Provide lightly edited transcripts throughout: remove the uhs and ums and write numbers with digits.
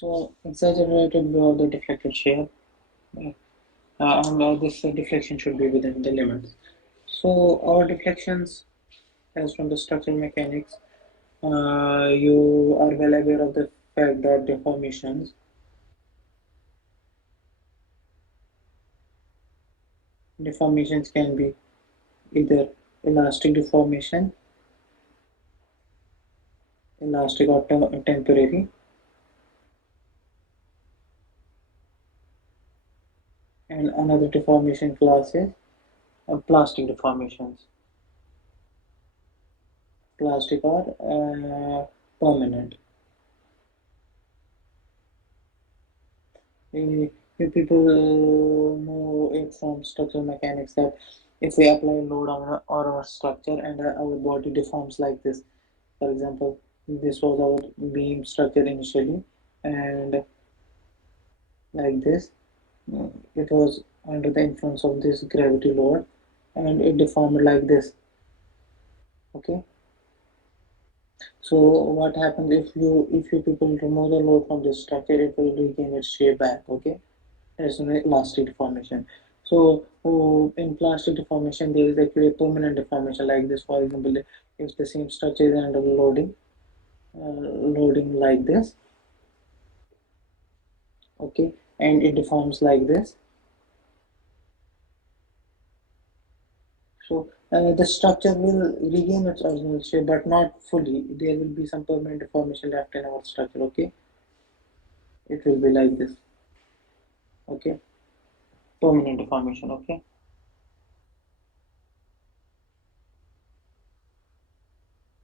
So exaggerated view of the deflected shear, and this deflection should be within the limits. So our deflections, as from the structural mechanics, you are well aware of the fact that deformations can be either elastic deformation, elastic or temporary, and another deformation class is plastic deformations, plastic or permanent. You people know it from structural mechanics that if we apply load on our structure and our body deforms like this, for example, this was our beam structure initially, and like this, it was under the influence of this gravity load, and it deformed like this. Okay, so what happens if you people remove the load from this structure, it will regain its shape back. Okay, as an elastic deformation. So in plastic deformation, there is actually a permanent deformation like this. For example, if the same structure is under loading like this, okay, and it deforms like this. So the structure will regain its original shape, but not fully. There will be some permanent deformation left in our structure. Okay, it will be like this. Okay, permanent deformation. Okay.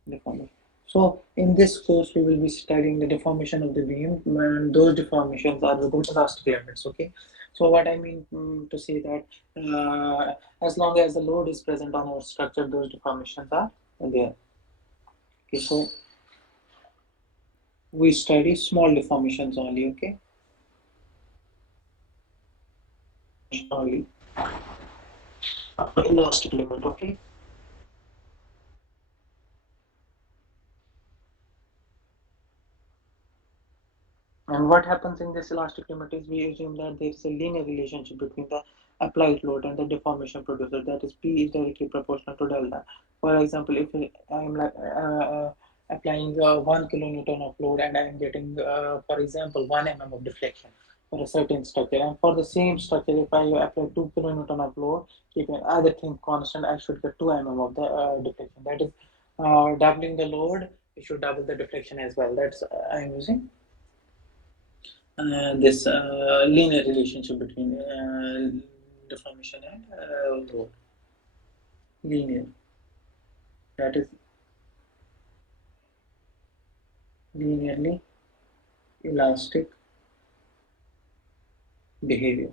Deformation. So in this course, we will be studying the deformation of the beam, and those deformations are within elastic limits. Okay. So what I mean to say that as long as the load is present on our structure, those deformations are there. Okay. So we study small deformations only. Okay. Only elastic limit. Okay. And what happens in this elastic limit is we assume that there is a linear relationship between the applied load and the deformation producer. That is, P is directly proportional to delta. For example, if I am like applying 1 kilonewton of load and I am getting, for example, 1 mm of deflection for a certain structure, and for the same structure, if I apply 2 kilonewton of load, keeping other things constant, I should get 2 mm of the deflection. That is, doubling the load, you should double the deflection as well. That's I am using this linear relationship between deformation and load. Linear. That is linearly elastic behavior.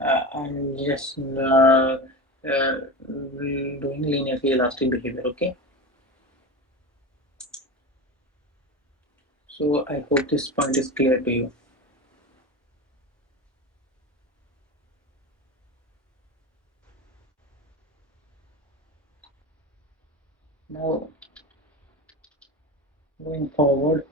I'm just doing linearly elastic behavior. Okay. So I hope this point is clear to you. Now, going forward,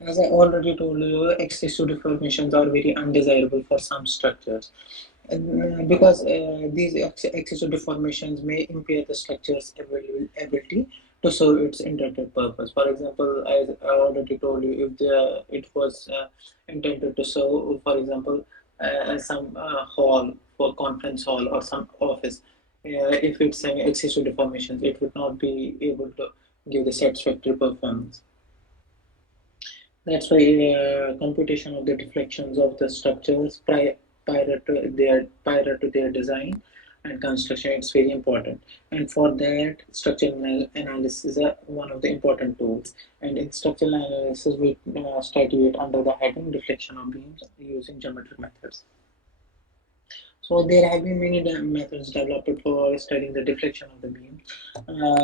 as I already told you, excessive deformations are very undesirable for some structures. Because these excessive deformations may impair the structure's ability to serve its intended purpose. For example, as I already told you, if it was intended to serve, for example, some hall, for conference hall or some office, if it's an excessive deformations, it would not be able to give the satisfactory performance. That's why computation of the deflections of the structures prior to their design and construction is very important. And for that, structural analysis is one of the important tools. And in structural analysis, we study it under the heading deflection of beams using geometric methods. So there have been many methods developed for studying the deflection of the beam.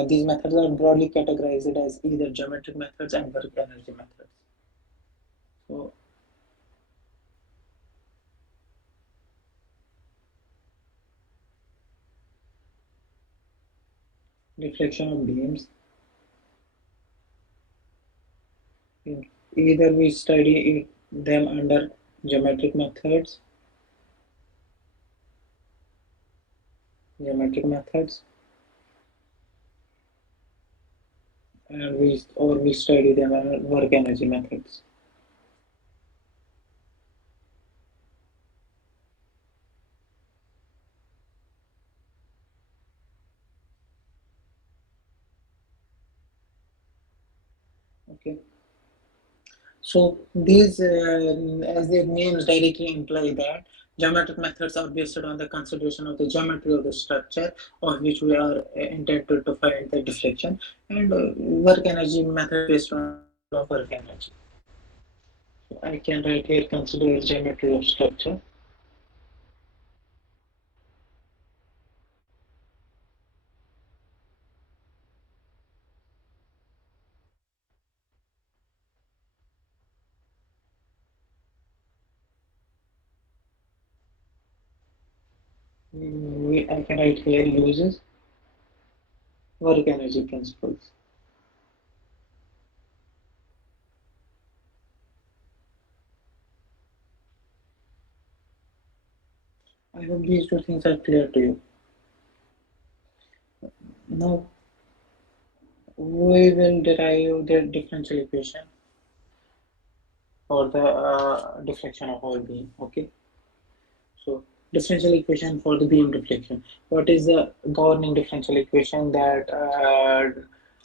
These methods are broadly categorized as either geometric methods and work energy methods. So deflection of beams, either we study them under geometric methods, geometric methods, and we study them under work energy methods. Okay. So these, as their names directly imply that geometric methods are based on the consideration of the geometry of the structure of which we are intended to find the deflection, and work energy method based on work energy. So I can write here consider geometry of structure. I can write here uses work energy principles. I hope these two things are clear to you. Now we will derive the differential equation for the deflection of our beam. Okay, so differential equation for the beam deflection. What is the governing differential equation that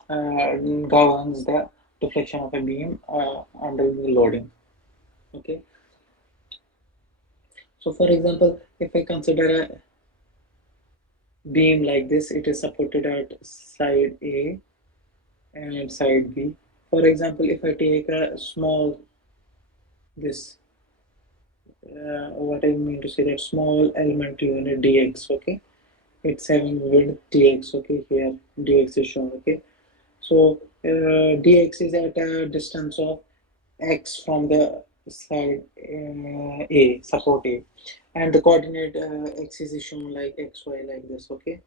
governs the deflection of a beam under the loading? Okay, so for example, if I consider a beam like this, it is supported at side A and side B. For example, if I take a small this what I mean to say that small element unit dx, okay, it's having width dx, okay, here dx is shown, okay, so dx is at a distance of x from the side a support a, and the coordinate axis is shown like xy like this, okay,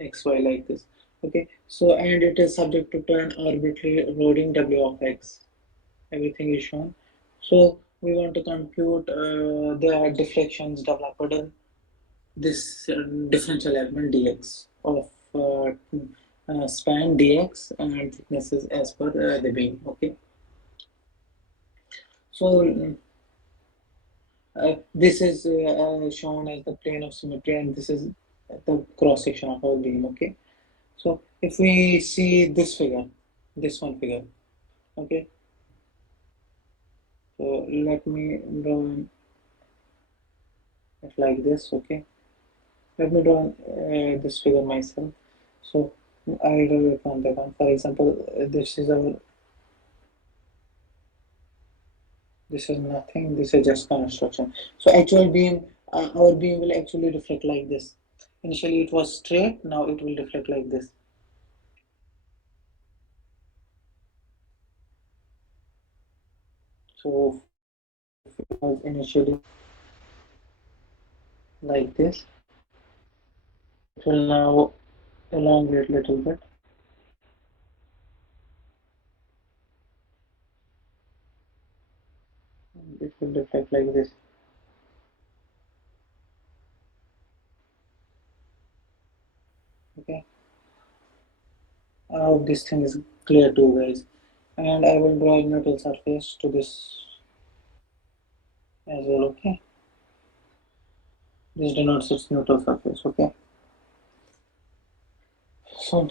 xy like this, okay, so and it is subject to an arbitrary loading w of x, everything is shown. So we want to compute the deflections developed in this differential element dx of span dx and thickness is as per the beam. Okay, so this is shown as the plane of symmetry, and this is the cross section of our beam. Okay, so if we see this figure, this one figure, okay, so let me draw it like this. Okay, let me draw this figure myself. So I draw it one by one. For example, this is nothing. This is just construction. So actual beam, our beam will actually reflect like this. Initially it was straight. Now it will reflect like this. So it was initially like this. It will now elongate a little bit. It will reflect like this. Okay. I hope this thing is clear to you guys. And I will draw a neutral surface to this as well. Okay. This denotes its neutral surface. Okay. So